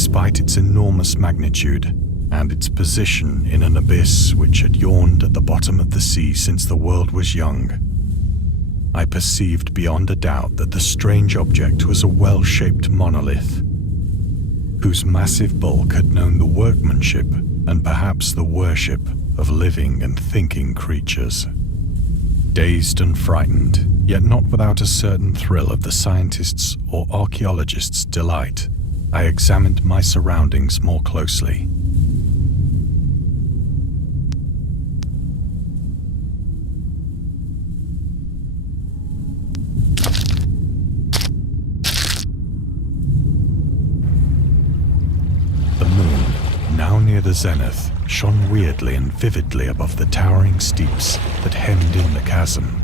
despite its enormous magnitude and its position in an abyss which had yawned at the bottom of the sea since the world was young, I perceived beyond a doubt that the strange object was a well-shaped monolith, whose massive bulk had known the workmanship and perhaps the worship of living and thinking creatures. Dazed and frightened, yet not without a certain thrill of the scientist's or archaeologist's delight, I examined my surroundings more closely. The moon, now near the zenith, shone weirdly and vividly above the towering steeps that hemmed in the chasm,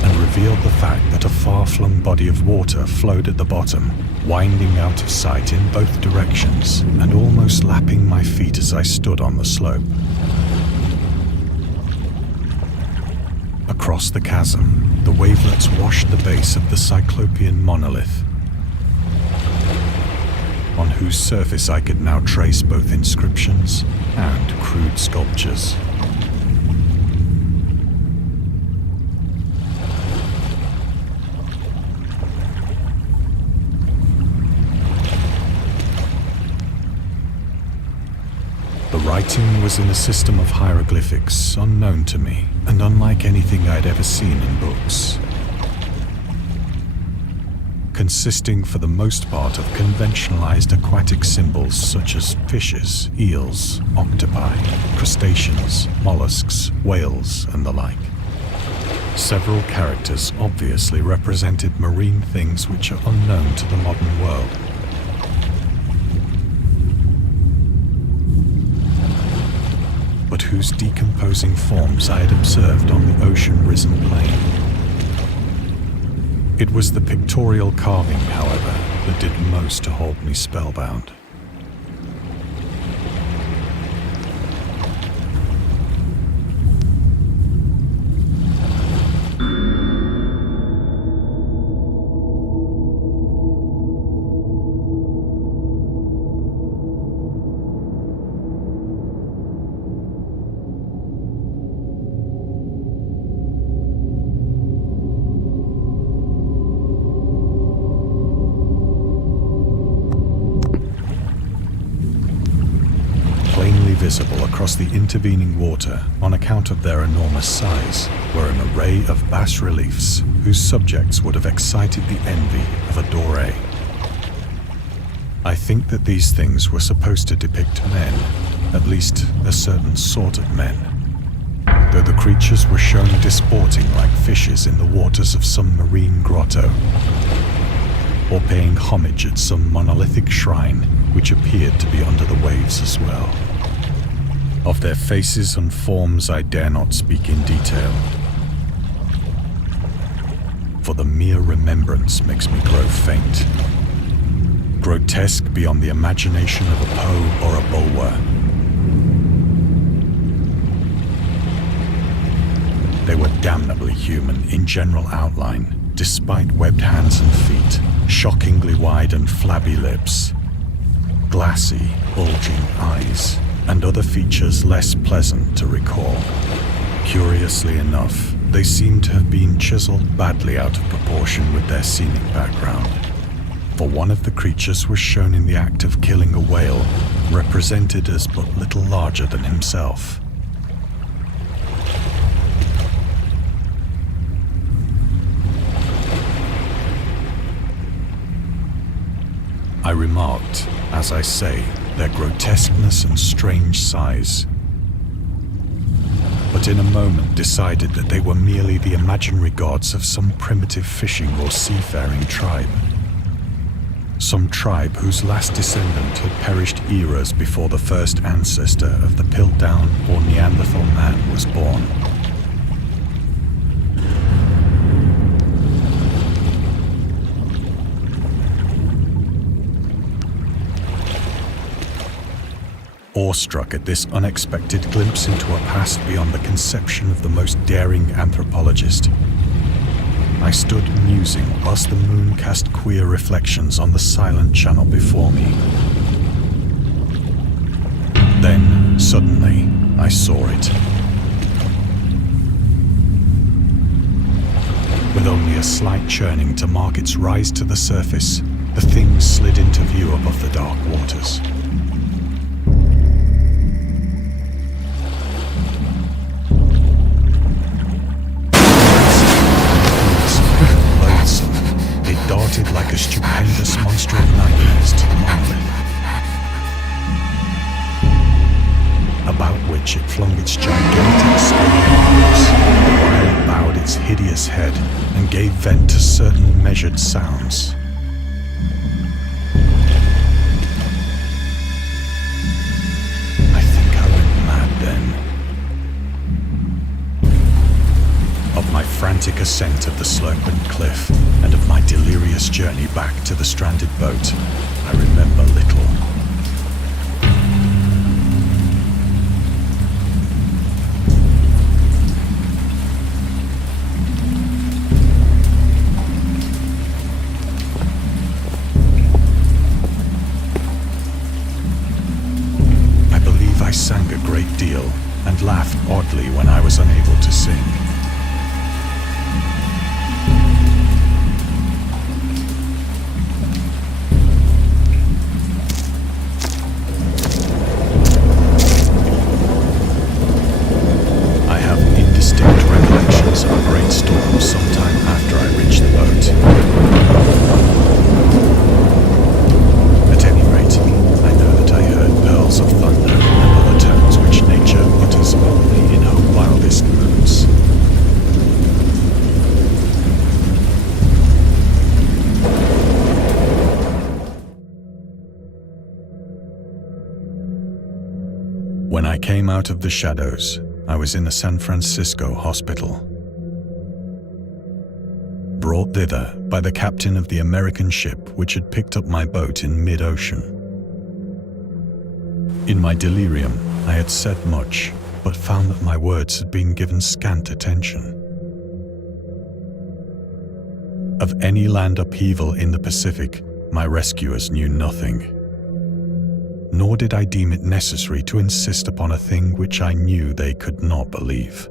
and revealed the fact that a far-flung body of water flowed at the bottom, winding out of sight in both directions and almost lapping my feet as I stood on the slope. Across the chasm, the wavelets washed the base of the cyclopean monolith, on whose surface I could now trace both inscriptions and crude sculptures. The writing was in a system of hieroglyphics unknown to me and unlike anything I'd ever seen in books, consisting for the most part of conventionalized aquatic symbols such as fishes, eels, octopi, crustaceans, mollusks, whales, and the like. Several characters obviously represented marine things which are unknown to the modern world. But whose decomposing forms I had observed on the ocean-risen plain. It was the pictorial carving, however, that did most to hold me spellbound. Visible across the intervening water on account of their enormous size were an array of bas-reliefs whose subjects would have excited the envy of a Doré. I think that these things were supposed to depict men, at least a certain sort of men, though the creatures were shown disporting like fishes in the waters of some marine grotto, or paying homage at some monolithic shrine which appeared to be under the waves as well. Of their faces and forms I dare not speak in detail, for the mere remembrance makes me grow faint. Grotesque beyond the imagination of a Poe or a Bulwer. They were damnably human in general outline, despite webbed hands and feet, shockingly wide and flabby lips, glassy, bulging eyes, and other features less pleasant to recall. Curiously enough, they seem to have been chiseled badly out of proportion with their scenic background, for one of the creatures was shown in the act of killing a whale, represented as but little larger than himself. I remarked, as I say, their grotesqueness and strange size, but in a moment decided that they were merely the imaginary gods of some primitive fishing or seafaring tribe. Some tribe whose last descendant had perished eras before the first ancestor of the Piltdown or Neanderthal man was born. Awestruck at this unexpected glimpse into a past beyond the conception of the most daring anthropologist, I stood musing whilst the moon cast queer reflections on the silent channel before me. Then, suddenly, I saw it. With only a slight churning to mark its rise to the surface, the thing slid into view above the dark waters. Loathsome, it darted like a stupendous monster of nightmares to the monolith, about which it flung its gigantic scaly arms, while it bowed its hideous head and gave vent to certain measured sounds. I think I went mad then. Of my frantic ascent of the sloping cliff and of my delirious journey back to the stranded boat, I remember little. I sang a great deal and laughed oddly when I was unable to sing. I have indistinct recollections of a great storm sometime after I reached the boat. At any rate, I know that I heard pearls of thunder and other tones which nature utters only in her wildest moods. When I came out of the shadows, I was in a San Francisco hospital, brought thither by the captain of the American ship which had picked up my boat in mid-ocean. In my delirium, I had said much, but found that my words had been given scant attention. Of any land upheaval in the Pacific, my rescuers knew nothing. Nor did I deem it necessary to insist upon a thing which I knew they could not believe.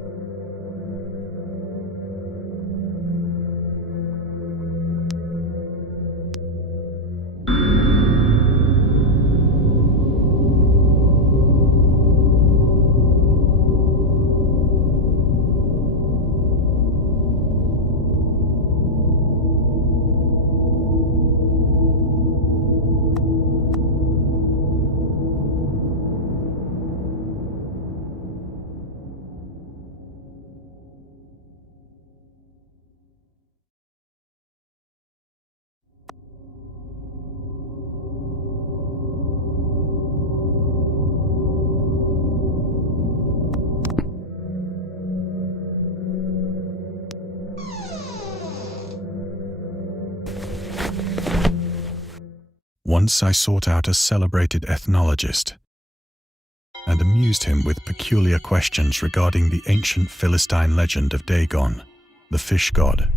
Once I sought out a celebrated ethnologist and amused him with peculiar questions regarding the ancient Philistine legend of Dagon, the fish god.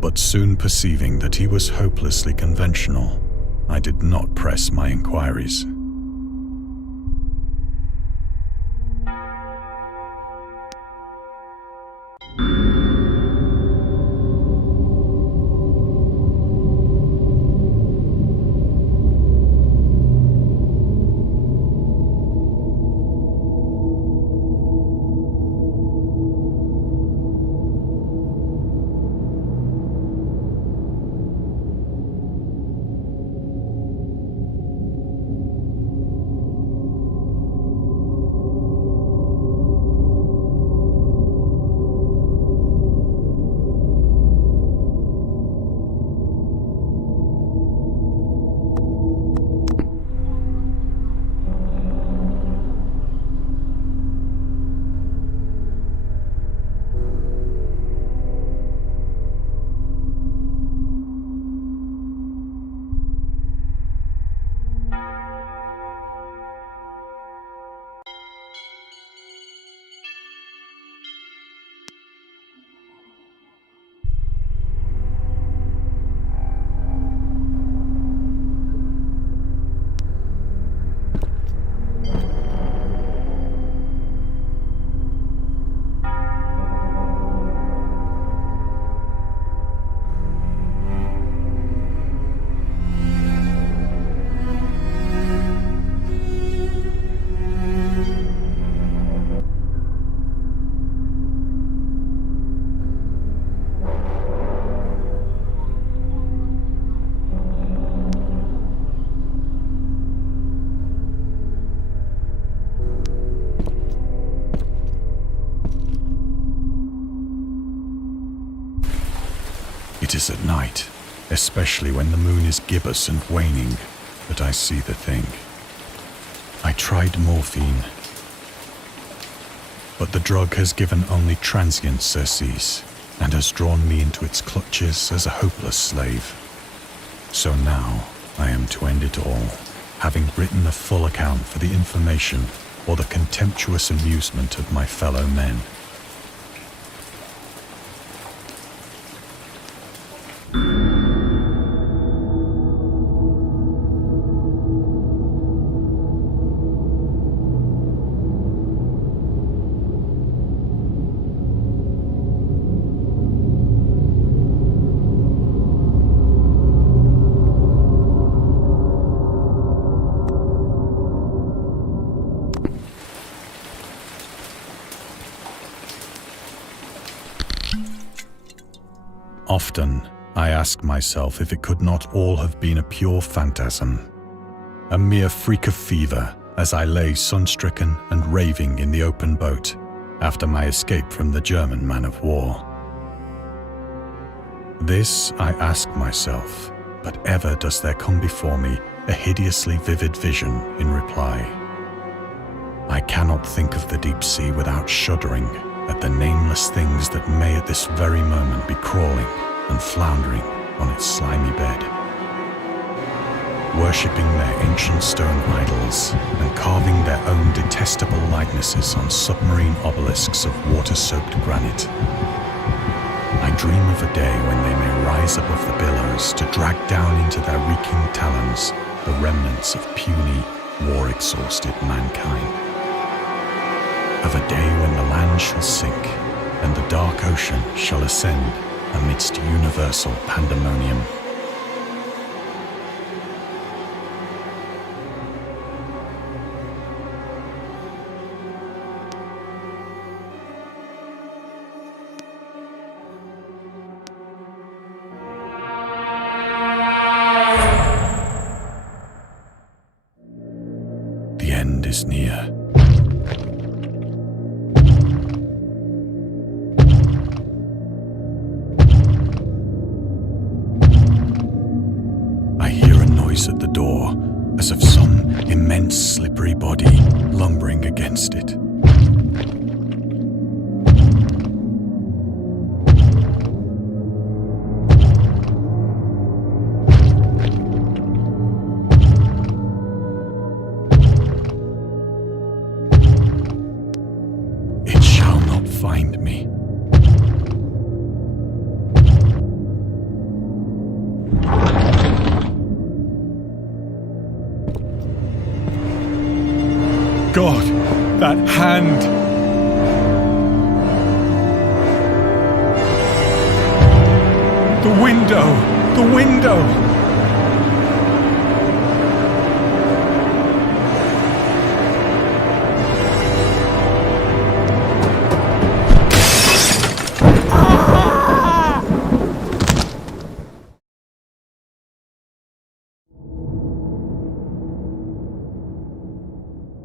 But soon perceiving that he was hopelessly conventional, I did not press my inquiries. is at night, especially when the moon is gibbous and waning, that I see the thing. I tried morphine, but the drug has given only transient surcease and has drawn me into its clutches as a hopeless slave. So now I am to end it all, having written a full account for the information or the contemptuous amusement of my fellow men. Often, I ask myself if it could not all have been a pure phantasm, a mere freak of fever as I lay sun-stricken and raving in the open boat after my escape from the German man-of-war. This I ask myself, but ever does there come before me a hideously vivid vision in reply. I cannot think of the deep sea without shuddering at the nameless things that may at this very moment be crawling and floundering on its slimy bed, worshipping their ancient stone idols and carving their own detestable likenesses on submarine obelisks of water-soaked granite. I dream of a day when they may rise above the billows to drag down into their reeking talons the remnants of puny, war-exhausted mankind. Of a day when the land shall sink and the dark ocean shall ascend amidst universal pandemonium. The end is near. At the door, as of some immense slippery body lumbering against it. It shall not find me. God, that hand! The window! The window!